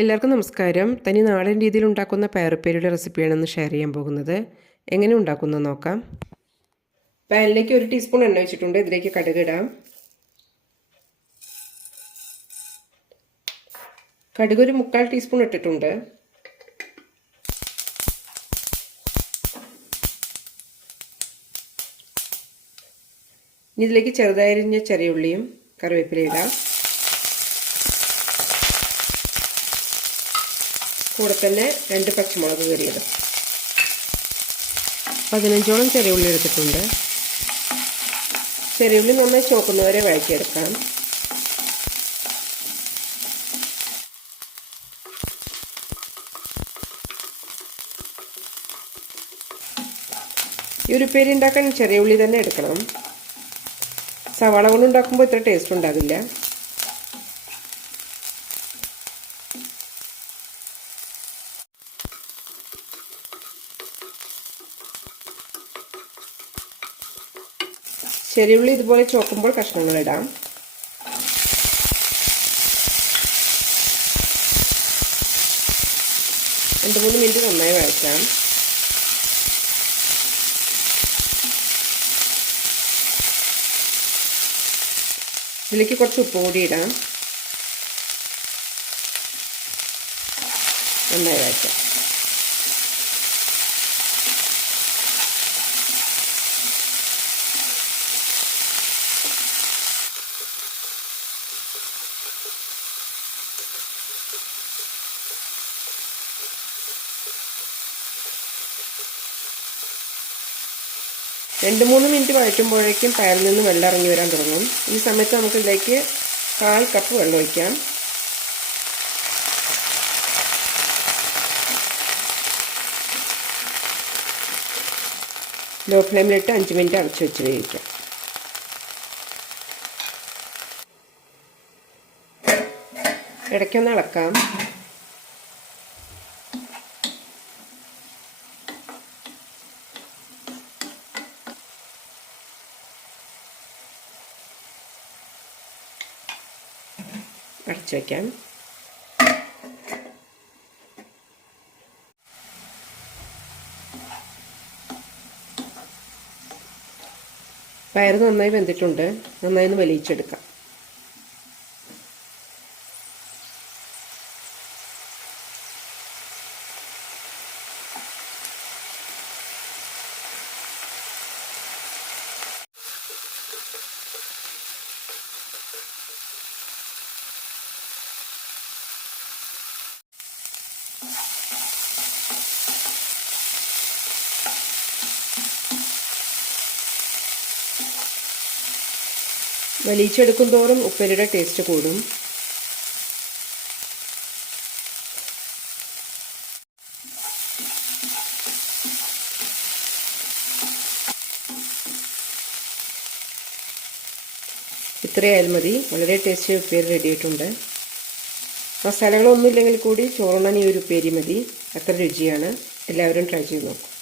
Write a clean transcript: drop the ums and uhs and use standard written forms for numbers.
എല്ലാവർക്കും നമസ്കാരം. തനി നാടൻ രീതിയിൽ ഉണ്ടാക്കുന്ന പയറുപ്പേരിയുടെ റെസിപ്പിയാണ് ഇന്ന് ഷെയർ ചെയ്യാൻ പോകുന്നത്. എങ്ങനെ ഉണ്ടാക്കുന്നത് നോക്കാം. പാനിലേക്ക് 1 ടീസ്പൂൺ എണ്ണ വെച്ചിട്ടുണ്ട്. ഇതിലേക്ക് കടുക് ഇടാം. കടുക് ഒരു 3/4 ടീസ്പൂൺ ഇട്ടിട്ടുണ്ട്. ഇനി ഇതിലേക്ക് ചെറുതായി അരിഞ്ഞ ചെറിയ ഉള്ളിയും കറിവേപ്പില ഇടാം. കൂടെ തന്നെ 2 പച്ചമുളക് കീറിയത്, 15ഓളം ചെറിയ ഉള്ളി എടുത്തിട്ടുണ്ട്. ചെറിയ ഉള്ളി നന്നായി ചോക്കുന്നവരെ വഴറ്റിയെടുക്കാം. ഈ ഒരു ഉപ്പേരി ഉണ്ടാക്കാൻ ചെറിയ ഉള്ളി തന്നെ എടുക്കണം. സവാള കൊണ്ട് ഉണ്ടാക്കുമ്പോൾ ഇത്ര ടേസ്റ്റ് ഉണ്ടാകില്ല. ചെറിയുള്ളി ഇതുപോലെ ചോക്കുമ്പോൾ കഷ്ണങ്ങൾ ഇടാം. രണ്ട് 3 മിനിറ്റ് നന്നായി വഴറ്റാം. ഇതിലേക്ക് കുറച്ച് ഉപ്പ് കൂടി ഇടാം. നന്നായി വഴറ്റാം. രണ്ട് 3 മിനിറ്റ് വഴറ്റുമ്പോഴേക്കും പയറിൽ നിന്ന് വെള്ളം ഇറങ്ങി വരാൻ തുടങ്ങും. ഈ സമയത്ത് നമുക്ക് ഇതിലേക്ക് 1/4 കപ്പ് വെള്ളം ഒഴിക്കാം. ലോ ഫ്ലെയിമിലിട്ട് 5 മിനിറ്റ് അടച്ചു വെച്ച് വേവിക്കാം. ഇടയ്ക്കൊന്ന് ഇളക്കാം. അടച്ചു വയ്ക്കാം. പയർ നന്നായി വെന്തിട്ടുണ്ട്. നന്നായി ഒന്ന് വലിച്ചെടുക്കാം. വലിച്ചെടുക്കും തോറും ഉപ്പേരിയുടെ ടേസ്റ്റ് കൂടും. ഇത്രയായാലും മതി. വളരെ ടേസ്റ്റി ഉപ്പേരി റെഡി ആയിട്ടുണ്ട്. മസാലകളൊന്നും ഇല്ലെങ്കിൽ കൂടി ചോറുണ്ണാൻ ഈ ഒരു ഉപ്പേരി മതി. അത്ര രുചിയാണ്. എല്ലാവരും ട്രൈ ചെയ്ത് നോക്കും.